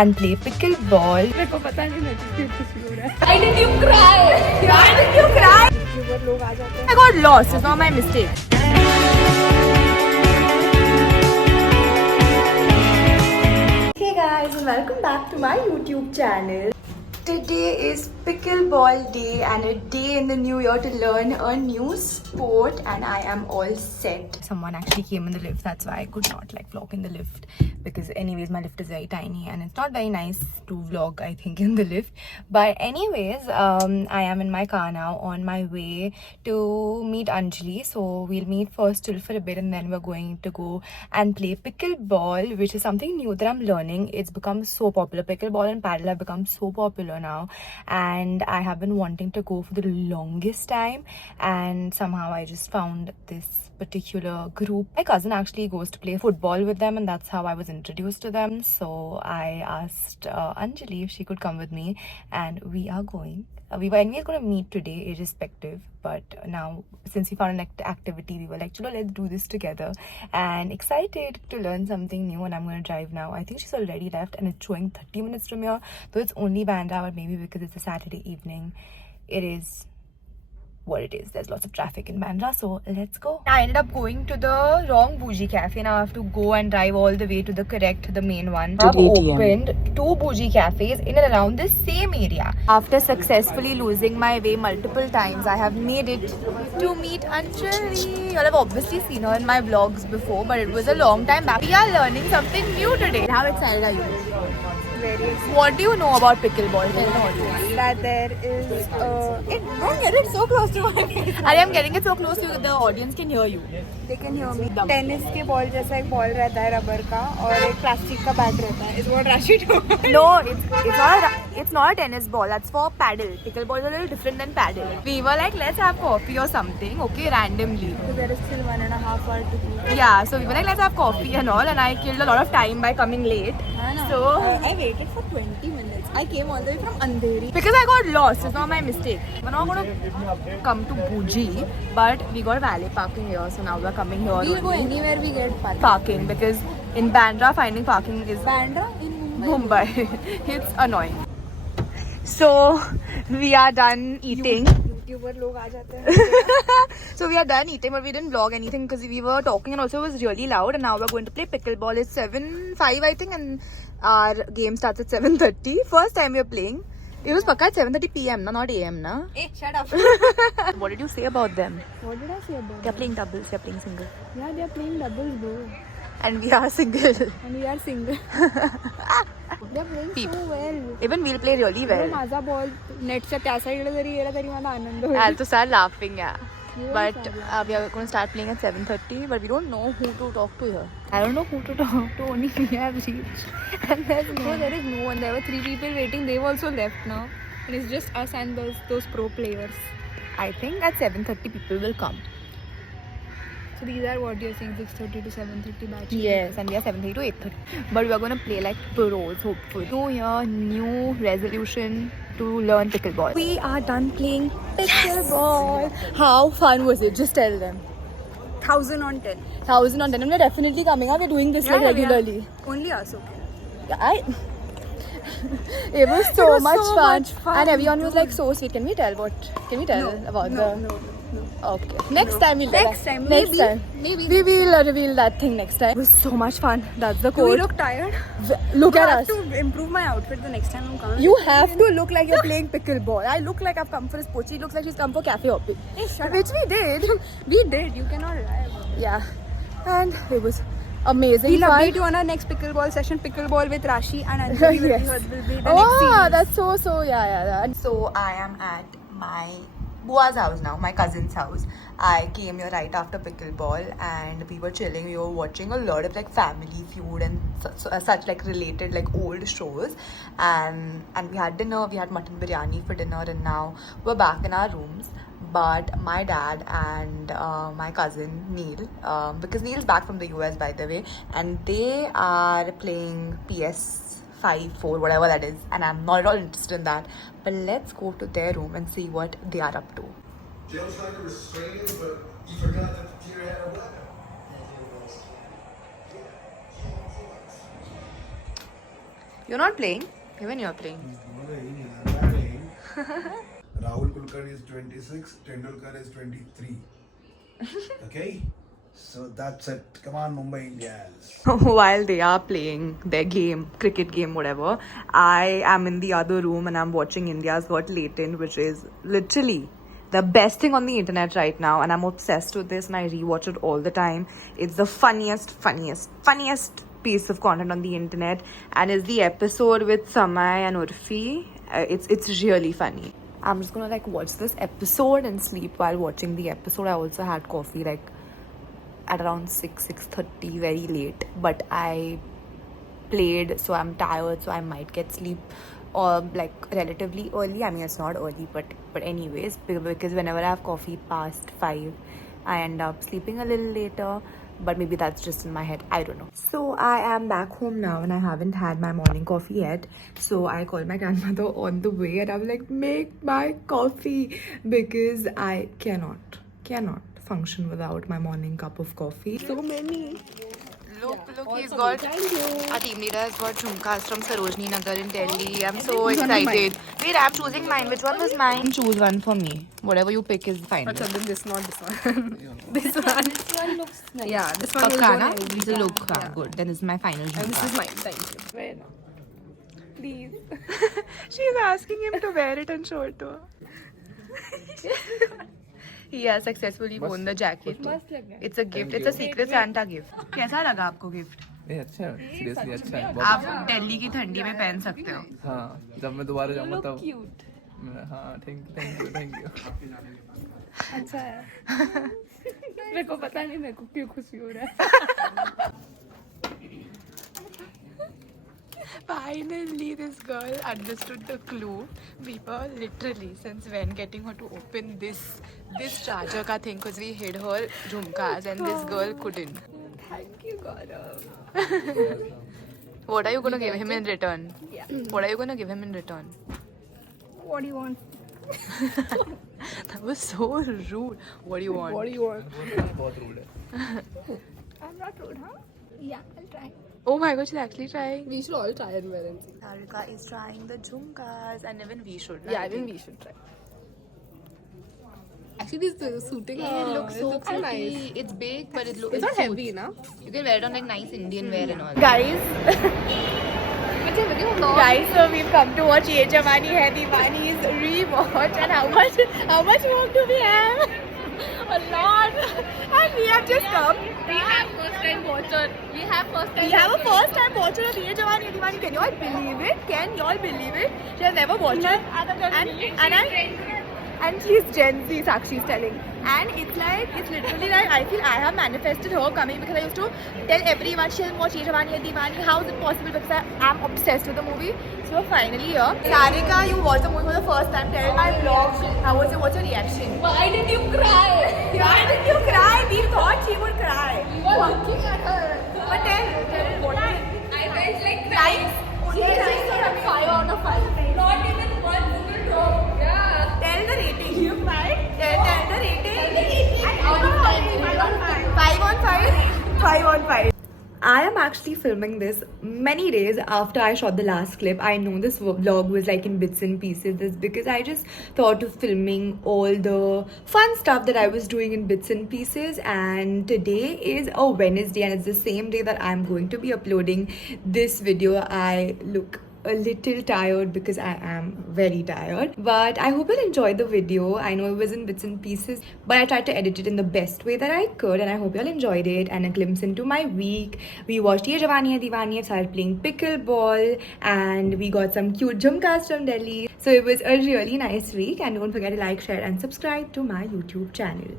and play pickleball. मेरे को पता नहीं कुछ हो रहा है. Why did you cry? Why did you cry? YouTuber लोग आ जाते हैं. I got lost. It's not my mistake. Hey guys, and welcome back to my YouTube channel. Today is pickleball day and a day in the new year to learn a new sport, and I am all set. Someone actually came in the lift, that's why I could not vlog in the lift, because anyways my lift is very tiny and it's not very nice to vlog I think in the lift. But anyways, I am in my car now on my way to meet Anjali, so we'll meet first chill for a bit and then we're going to go and play pickleball, which is something new that I'm learning. It's become so popular. Pickleball and paddle have become so popular now, and I have been wanting to go for the longest time, and somehow I just found this particular group. My cousin actually goes to play football with them, and that's how I was introduced to them. So I asked Anjali if she could come with me, and we are going. We were anyways going to meet today irrespective, but now since we found an activity, we were like, chalo, let's do this together, and excited to learn something new. And I'm going to drive now. I think she's already left and it's showing 30 minutes from here, though it's only Bandra, but maybe because it's a Saturday evening, it is what it is. There's lots of traffic in Bandra, so let's go. I ended up going to the wrong bougie cafe. Now I have to go and drive all the way to the main one. I've opened 2 bougie cafes in and around the same area. After successfully losing my way multiple times, I have made it to meet Anjali. Y'all have obviously seen her in my vlogs before, but it was a long time back. We are learning something new today. How excited are you? Very excited. What do you know about pickleball? Tell the audience. That there is don't get it so close to my face. I am getting it so close to you that the audience can hear you. They can hear me. Tennis के ball जैसा एक ball रहता है rubber का और एक plastic का bat रहता है. Is what Rashi told me. No, it's not a tennis ball. That's for paddle. Pickleball is a little different than paddle. We were like, let's have coffee or something, okay, randomly. So there is still 1.5 hours to go. Yeah, so we were like, let's have coffee and all, and I killed a lot of time by coming late. So I waited for 20 minutes. I came all the way from Andheri. because I got lost, it's not my mistake. We're not gonna come to Bougie, but we got valet parking here, so now we're coming here. We'll go only. anywhere we get Parking, because in Bandra finding parking is Bandra in Mumbai. It's annoying. So we are done eating. YouTuber लोग आ जाते हैं. So we are done eating, but we didn't vlog anything because we were talking and also it was really loud. And now we're going to play pickleball. It's 7:05 I think, and our game starts at 7:30. First time we're playing. It was pakka at 7:30 PM, not AM, na? Hey, shut up. What did you say about them? What did I say about They're playing doubles, they're playing single. Yeah, they are playing doubles, bro. And we are single. And we are single. They are playing Peep. so well. Even we'll play really well. माझा ball नेटच्या त्या साईडला जरी गेला तरी मला आनंद होईल. I'll to start laughing, yeah. You But will start we are going to start playing at 7:30, but we don't know who to talk to here. I don't know who to talk to, only we have reached. And there's No, there is no one. There were 3 people waiting. They've also left now. And it's just us and those pro players. I think at 7:30 people will come. So these are what you're saying, 6:30 to 7:30 batch. Yes, and we are 7:30 to 8:30. But we are going to play like pros, hopefully. New year, new resolution to learn pickleball. We are done playing pickleball. How fun was it? Just tell them. 1000 on 10. 1000 on 10. And we're definitely coming up. We're doing this like regularly. Only us, okay. It was so, much, so fun. much fun. And everyone was like so sweet. Can we tell about the... No. Okay. Next time we'll Next time, Next maybe. time. Maybe. We will reveal that thing next time. It was so much fun. That's the Do we code. look tired? Look I at have us. to improve my outfit the next time I'm coming. You have to look like you're playing pickleball. I look like I've come for a sport. She looks like she's come for cafe hopping. Hey, shut Which we did. We did. You cannot lie about it. Yeah. And it was amazing We'll fun. update you on our next pickleball session. Pickleball with Rashi and Anjali will, Yes. will be the next Oh, series. that's so yeah. So I am at my Bua's house now, my cousin's house. I came here right after pickleball and we were chilling. We were watching a lot of like Family Feud and such like related like old shows. And we had dinner. We had mutton biryani for dinner, and now we're back in our rooms. But my dad and my cousin Neil, because Neil's back from the US by the way, and they are playing PS5, 4, whatever that is, and I'm not at all interested in that. But let's go to their room and see what they are up to. Jill tried to restrain him, but you forgot that the deer had a weapon. You're not playing? Even you're playing. Rahul Kulkarni is 26, Tendulkar is 23. Okay? So that's it. Come on, Mumbai Indians. While they are playing their game, cricket game, whatever, I am in the other room and I'm watching India's Got Latent, which is literally the best thing on the internet right now, and I'm obsessed with this and I rewatch it all the time. It's the funniest piece of content on the internet, and it's the episode with Samay and Urfi. It's really funny. I'm just gonna like watch this episode and sleep while watching the episode. I also had coffee like at around 6:30, very late, but I played, so I'm tired, so I might get sleep or like relatively early. I mean, it's not early, but anyways, because whenever I have coffee past 5, I end up sleeping a little later, but maybe that's just in my head, I don't know. So I am back home now and I haven't had my morning coffee yet, so I called my grandmother on the way and I was like, make my coffee, because I cannot function without my morning cup of coffee. So many. Look, he's got, our team leader has got jhumkas from Sarojini Nagar in Delhi. I'm so excited. Wait, I'm choosing mine. Which one was mine? Choose one for me. Whatever you pick is fine. अच्छा, then this, not this one. This one looks nice. Yeah, this one will Pakka, na? go This will look good. Then this is my final And this jhumka. is mine, thank you. Where now? Please. She's asking him to wear it and show it to her. He has successfully worn the jacket. It's a gift. It's a secret Santa gift. कैसा लगा आपको gift? नहीं अच्छा है, seriously अच्छा है। आप दिल्ली की ठंडी में पहन सकते हो. हाँ, जब मैं दोबारा जाऊँगा तब। हाँ, थैंक यू। अच्छा है। मेरे को पता नहीं मेरे को क्यों खुशी हो रहा है। Finally, this girl understood the clue. We were literally, since when, getting her to open this charger ka thing, because we hid her jhumkas and this girl couldn't. Thank you, Gaurav. What are you going to give him in return? Yeah. What are you going to give him in return? What do you want? That was so rude. What do you want? What do you want? बहुत rude है। I'm not rude, huh? Yeah, I'll try. Oh my god, she's actually trying. We should all try and wear and see. Sarika is trying the jhumkas and even we should. Yeah, I think we should try. Actually, this suiting. It looks so so pretty. nice. It's big, but it looks. It's not heavy, na? You can wear it on like nice Indian wear and all. Guys, so we've come to watch Ye Jawani Hai Diwani's rewatch, and how much work do we have? A lot. And we have just come. We have a first time watcher of Ye Jawani Hai Diwani. Can you all believe it? She has never watched it. And she's Gen Z, Sakshi's telling. And it's literally like, I feel I have manifested her coming, because I used to tell everyone she'll watch Ye Jawani Hai Diwani. How is it possible? Because I am obsessed with the movie. So finally here. Sarika, you watched the movie for the first time. Tell my vlog. How was it? What's your reaction? Why did you cry? We thought she would cry. You were looking at her. But tell what I felt like likes. She has just got a 5 out of 5. Not even one single drop. Yeah. Tell the rating. You cried? Tell the rating. Out of 10. 5 on 5? 5 on 5. I am actually filming this many days after I shot the last clip. I know this vlog was like in bits and pieces. This because I just thought of filming all the fun stuff that I was doing in bits and pieces. And today is a Wednesday and it's the same day that I'm going to be uploading this video. I look a little tired because I am very tired, but I hope you'll enjoy the video. I know it was in bits and pieces, but I tried to edit it in the best way that I could, and I hope y'all enjoyed it. And a glimpse into my week. We watched Ye Jawani Hai Diwani, I started playing pickleball, and we got some cute jhumkas from Delhi. So it was a really nice week, and don't forget to like, share and subscribe to my YouTube channel.